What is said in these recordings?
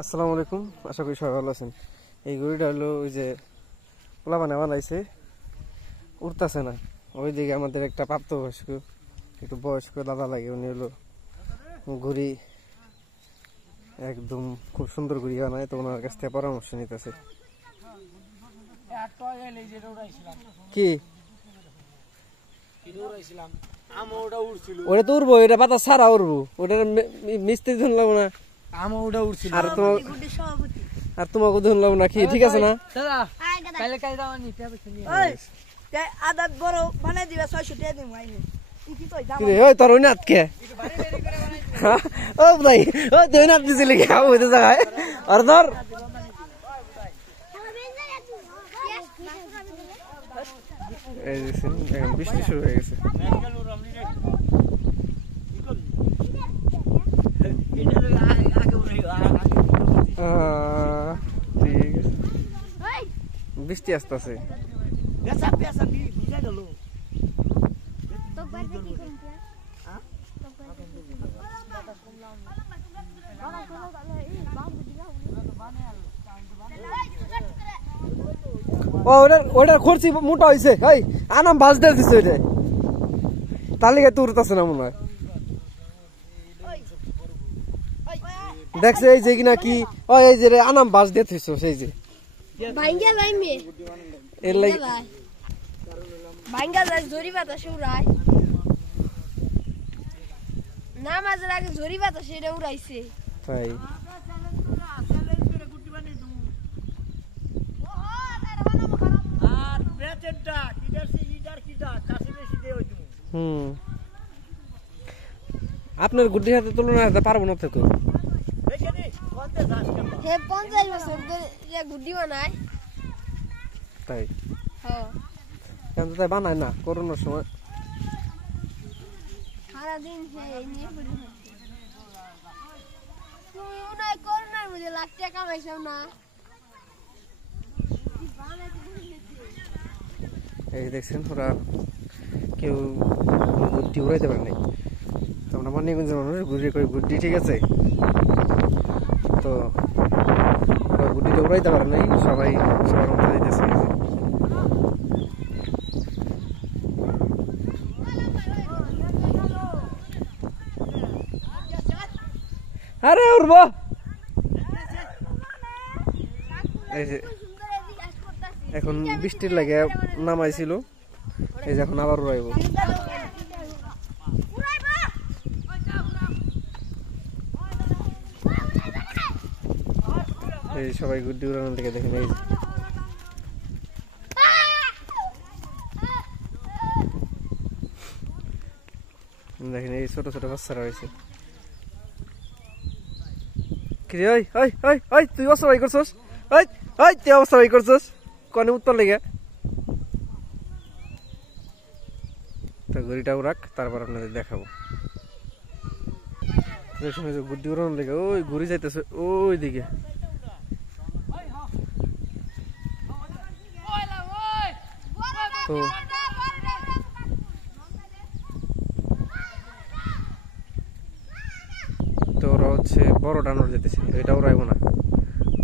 আসসালামু আলাইকুম, আশা করি সবাই ভালো আছেন। এই গরুটা হলো ওই যে পোলা বানাইছে, উঠতেছে না। ওইদিকে আমাদের একটা প্রাপ্তবয়স্ক, একটু বয়স্ক দাদা লাগে, উনি হলো ঘুড়ি একদম খুব সুন্দর ঘুড়ি বানায়, তো ওনার কাছ থেকে পরামর্শ নিতেছে। কি ওটা তো উড়বো, এটা পাতা সারা উড়বো, ওটা মিস্ত্রি ধরলাম না। আর তোমাকে ধরলাম না, কি ঠিক আছে না? তোর ওই নাথকে ও ভাই, ও তুই নাথ দিছিলি ওইতে জায়গায়, আর ধর এখন বৃষ্টি শুরু হয়ে গেছে। ঠিক আছে, বৃষ্টি আসতেছে। ওটার খরচি মোটা হয়েছে, আনাম বাস দিয়ে দিচ্ছে ওইটা, তালিকা তো উঠতেছে না মনে হয়। দেখছে এই যে কিনা কি এই যে আনাম বাস দিয়ে থইছো, সেই যে এর লাগি নামাজের আগে ঝরি বাতাস এটা উড়াইছে। তাই আপনার গুড্ডির হাতে তুলনা করতে পারবো না তো। 50 বছর ধরে গুড্ডি বানায়, তাই কেন তাই বানায় না করোনার সময়? সারাদিন করোনার মধ্যে লাখ টাকা কামাইছাও না। এই দেখছেন, ওরা কেউ গুড্ডি উড়াইতে পারে নাই। আমরা মানিকগঞ্জের মানুষ ঘুরে করে গুড্ডি, ঠিক আছে, তো ওরা গুড্ডিটা উড়াইতে পারে নাই, সবাই সবার মতো দিতেছে। আরে উড়বো, এই যে এখন বৃষ্টির লাগে নামাইছিল, এই যে এখন আবার উড়াইব। এই সবাই গুড্ডি উড়ানোর দিকে দেখেন, এই দেখেন এই ছোট ছোট বাচ্চারা রয়েছে। কি রে, তুই অবস্থা ভাই করছস, তুই অবস্থা ভাই করছস কনে উত্তর লেগে। তো ঘড়িটাও রাখ, তারপর আপনাদের দেখাবো। গুড্ডি উড়ানোর লেগে ওই ঘুরি যাইতেছে ওই দিকে। তো ওরা হচ্ছে বড় ডানোর যেতেছে, এটা ওরাইব না,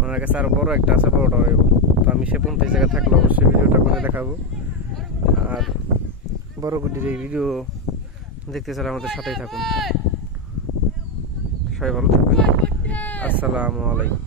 ওনার কাছে আরো বড় একটা আছে, বড়টা ওরাইব। তো আমি সে পর্যন্ত এই জায়গায় থাকলে অবশ্যই ভিডিওটা করে দেখাবো। আর বড় গুড্ডির এই ভিডিও দেখতে চাইলে আমাদের সাথেই থাকুন। সবাই ভালো থাকবেন, আসসালামু আলাইকুম।